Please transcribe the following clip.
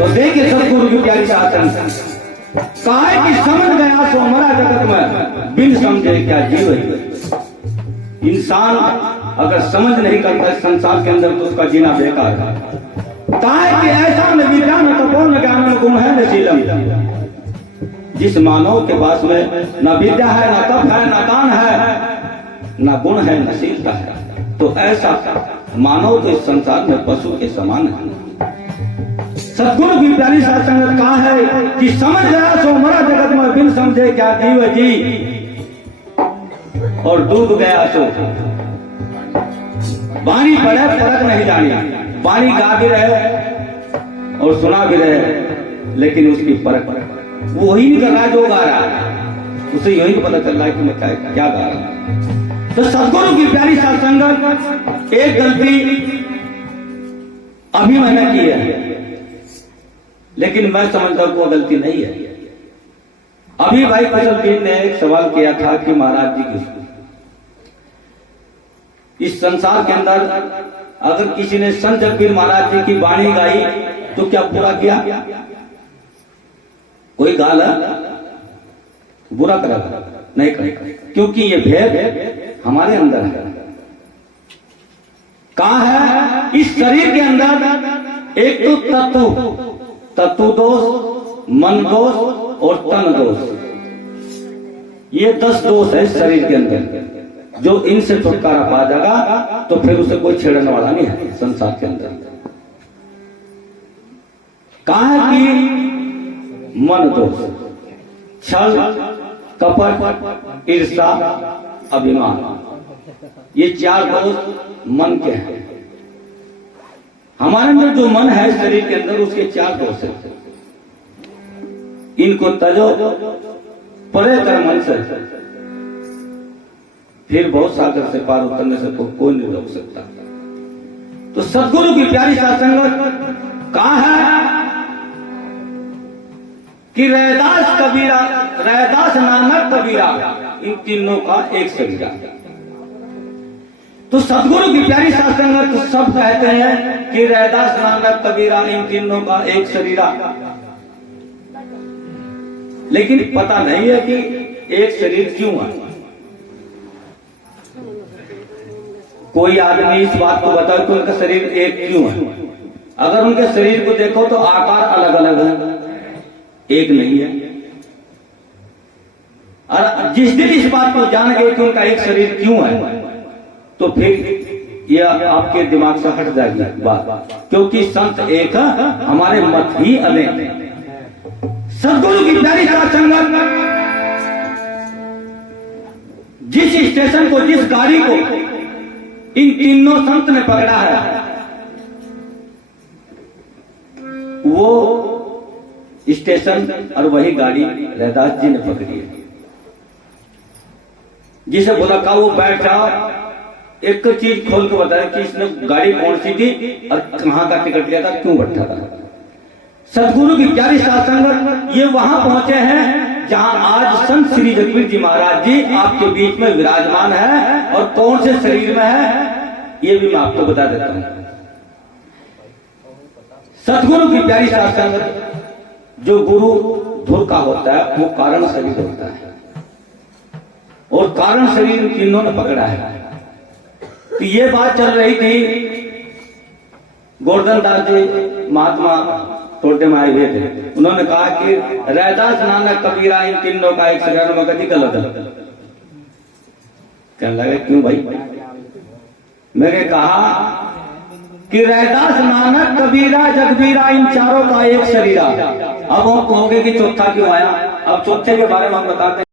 तो देखिए सदगुरु की प्यारी शासन कहा है कि समझ गया सो मरा जगत में बिन समझे क्या जीव है। इंसान अगर समझ नहीं करता संसार के अंदर तो उसका जीना बेकार है। कहा है कि ऐसा न विद्या न तपो न ज्ञान न गुण है न शीलम। जिस मानव के पास में न विद्या है न तप है न दान है न गुण है न शीलता है तो ऐसा मानव तो इस संसार में पशु के समान है। सदगुरु की प्यारी साथ संगत कहा है कि समझ गया सो मरा जगत में बिन समझे क्या जीव जी और डूब गया सो वाणी पढ़े परख नहीं जानी। वाणी गा भी रहे और सुना भी रहे लेकिन उसकी परख वो ही नहीं कर रहा जो गा रहा है, उसे यही पता चल रहा है कि मैं क्या गा रहा हूं। तो सदगुरु की प्यारी साथ संगत एक गलती अभी मैंने की है लेकिन मैं समझता हूं वो गलती नहीं है। अभी भाई कुशलदीन ने एक सवाल किया था कि महाराज जी की इस संसार के अंदर अगर किसी ने संत जगबीर महाराज जी की वाणी गाई तो क्या बुरा किया? कोई गाल बुरा करा नहीं करेगा क्योंकि ये भेद हमारे अंदर है। कहा है इस शरीर के अंदर एक तो तत्व दोष, मन दोष और तन दोष, ये 10 दोष है शरीर के अंदर। जो इनसे छुटकारा पा जाएगा तो फिर उसे कोई छेड़ने वाला नहीं है संसार के अंदर। कहा है कि मन दोष, छल, कपट, ईर्ष्या, अभिमान, ये 4 दोष मन के हैं। हमारे अंदर जो मन है शरीर के अंदर उसके 4 दोष है। इनको तजो परे कर मन से, फिर बहुत सागर से पार उतरने से कोई नहीं रोक सकता। तो सदगुरु की प्यारी सत्संगत कहा है कि रैदास कबीरा, रैदास नानक कबीरा, इन तीनों का एक शरीरा। तो सदगुरु की प्यारी सत्संगत तो सब कहते हैं कि रैदास नानक कबीरा, इन तीनों का एक शरीरा, लेकिन पता नहीं है कि एक शरीर क्यों है। कोई आदमी इस बात को बताओ कि उनका शरीर एक क्यों है। अगर उनके शरीर को देखो तो आकार अलग अलग है, एक नहीं है। और जिस दिन इस बात को जान गए कि उनका एक शरीर क्यों है, तो फिर यह आपके दिमाग से हट जाएगी बात, क्योंकि संत एक है, हमारे मत ही अनेक। सदगुरु की प्यारी सत्संगत जिस स्टेशन को, जिस गाड़ी को इन तीनों संत ने पकड़ा है, वो स्टेशन और वही गाड़ी रैदास जी ने पकड़ी है। जिसे बोला का वो बैठ जाओ, एक चीज खोल के बताया कि इसने गाड़ी कौन सी थी और कहां का टिकट लिया था, क्यों बैठा था। सदगुरु की प्यारी सत्संगत ये वहां पहुंचे हैं जहां आज संत श्री जगबीर जी महाराज जी आपके बीच में विराजमान है, और कौन से शरीर में है ये भी मैं आपको बता देता हूं। सदगुरु की प्यारी सत्संगत जो गुरु धुर का होता है वो कारण शरीर होता है, और कारण शरीर तीनों ने पकड़ा है। तो ये बात चल रही थी, गोवर्धन दास जी महात्मा टोटे में आए हुए थे, उन्होंने कहा कि रैदास नानक कबीरा, इन तीनों का एक शरीर में कभी गलत है। कहने लगे क्यों भाई। मैंने कहा कि रैदास नानक कबीरा जगबीरा, इन चारों का एक शरीरा। अब हम कहोगे कि चौथा क्यों आया। अब चौथे के बारे में हम बताते हैं।